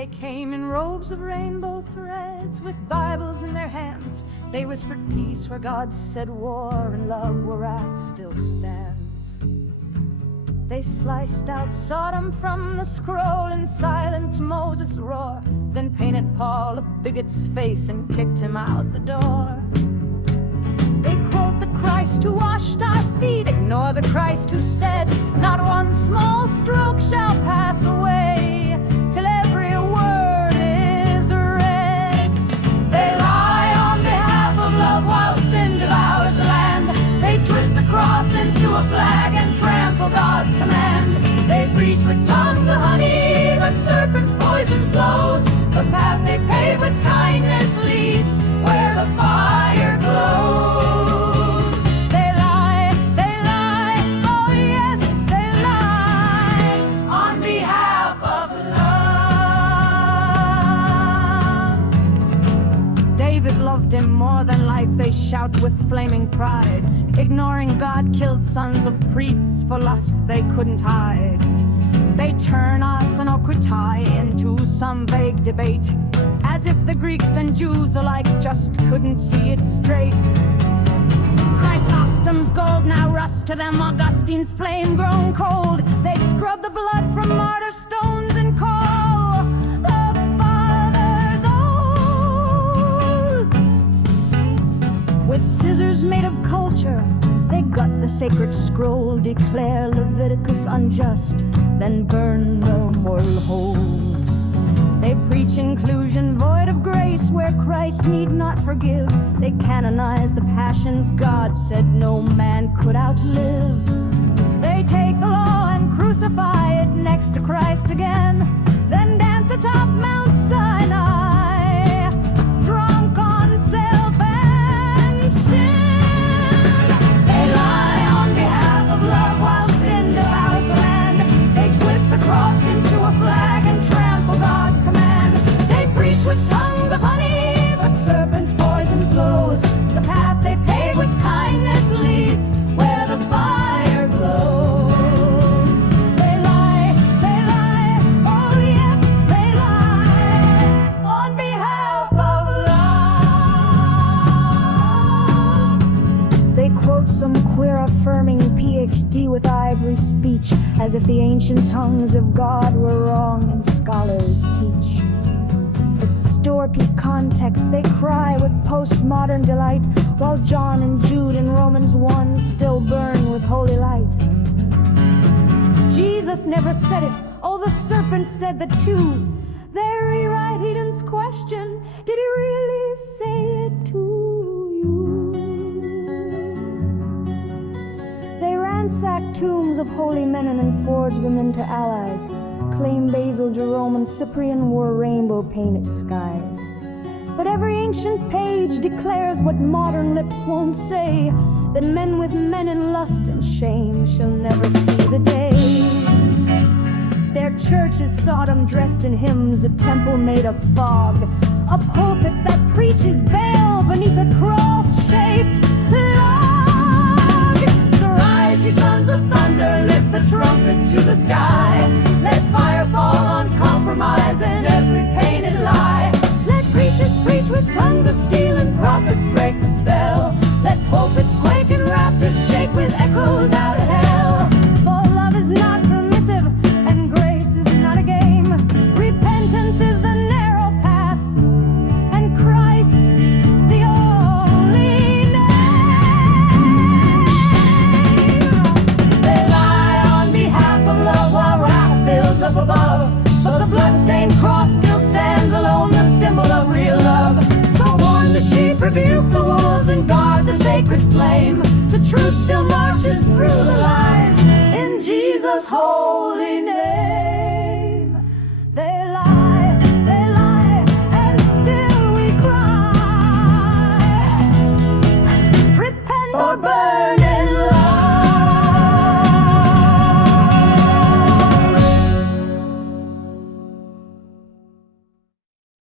They came in robes of rainbow threads, with Bibles in their hands. They whispered peace where God said war, and love where wrath still stands. They sliced out Sodom from the scroll and silenced Moses' roar, then painted Paul a bigot's face and kicked him out the door. They quote the Christ who washed our feet, ignore the Christ who said, not one small stroke shall pass away till every word is read. They lie on behalf of love while sin devours the land. They twist the cross into a flag and trample God's command. They preach with tongues of honey, but serpents' poison flows. The path they pave with kindness leads where the fire glows. They lie, oh yes, they lie, on behalf of love. David loved him more than life, they shout with flaming pride. Ignoring God killed sons of priests for lust they couldn't hide. They turn us and Okutai into some vague debate, as if the Greeks and Jews alike just couldn't see it straight. Chrysostom's gold now rust to them, Augustine's flame grown cold. They scrub the blood from martyr stones and call the fathers old. With scissors made of culture, they gut the sacred scroll, declare Leviticus unjust, then burn the moral whole. They preach inclusion void of grace where Christ need not forgive. They canonize the passions God said no man could outlive. They take the law and crucify it next to Christ again, then dance atop Mount Sinai, drunk on self and sin. They lie on behalf of love while sin devours the land. They twist the cross into a flag and trample God's command. They preach with tongues of honey, but serpents' poison flows. The path they pave with kindness leads where the fire glows. They lie, oh yes, they lie, on behalf of love. They quote some queer-affirming PhD with ivory speech, as if the ancient tongues of God were wrong and scholars teach. Historic context they cry with postmodern delight, while John and Jude and Romans 1 still burn with holy light. Jesus never said it, oh the serpent said the two. They rewrite Eden's question, did he really say it to you? They ransack tombs of holy men and forge them into allies, claim Basil, Jerome, and Cyprian wore rainbow-painted skies. But every ancient page declares what modern lips won't say, that men with men in lust and shame shall never see the day. Their church is Sodom dressed in hymns, a temple made of fog, a pulpit that preaches Baal beneath a cross-shaped log. So rise, ye sons of thunder, lift the trumpet to the sky. Let fire fall on compromise and every painted lie. Let preachers preach with tongues of steel and prophets break the spell. Let pulpits quake and rafters shake with echoes out of hell. For love is not permissive and grace is not a game. Repentance is the narrow path and Christ the only name. They lie on behalf of love while wrath builds up above. But the bloodstained cross still stands alone, the symbol of real love. So warn the sheep, rebuke the wolves, and guard the sacred flame. The truth still